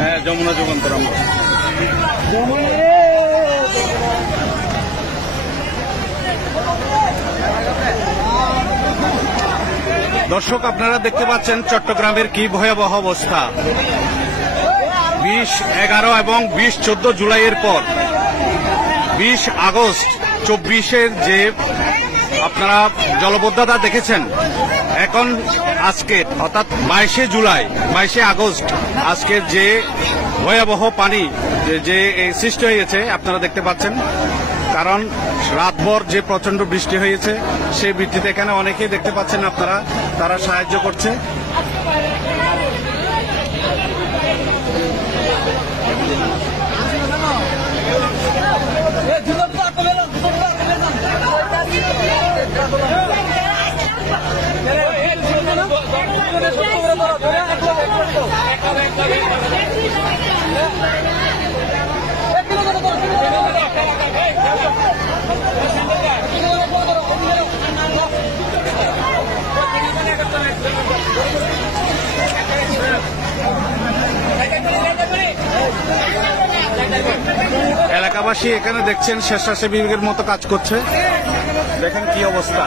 হ্যাঁ, যমুনা যুগান্তর আমরা। দর্শক, আপনারা দেখতে পাচ্ছেন চট্টগ্রামের কি ভয়াবহ অবস্থা। 20, 11 এবং 20, 14 জুলাইয়ের পর 20 আগস্ট 24-এর যে আপনারা জলবদ্ধতা দেখেছেন, এখন আজকে অর্থাৎ 22শে জুলাই, 22শে আগস্ট আজকের যে ভয়াবহ পানি যে সৃষ্টি হয়েছে আপনারা দেখতে পাচ্ছেন। কারণ রাতভর যে প্রচন্ড বৃষ্টি হয়েছে, সেই বৃষ্টিতে এখানে অনেকেই দেখতে পাচ্ছেন আপনারা, তারা সাহায্য করছে। এলাকাবাসী এখানে দেখছেন স্বেচ্ছাসেবীর মতো কাজ করছে। দেখেন কি অবস্থা।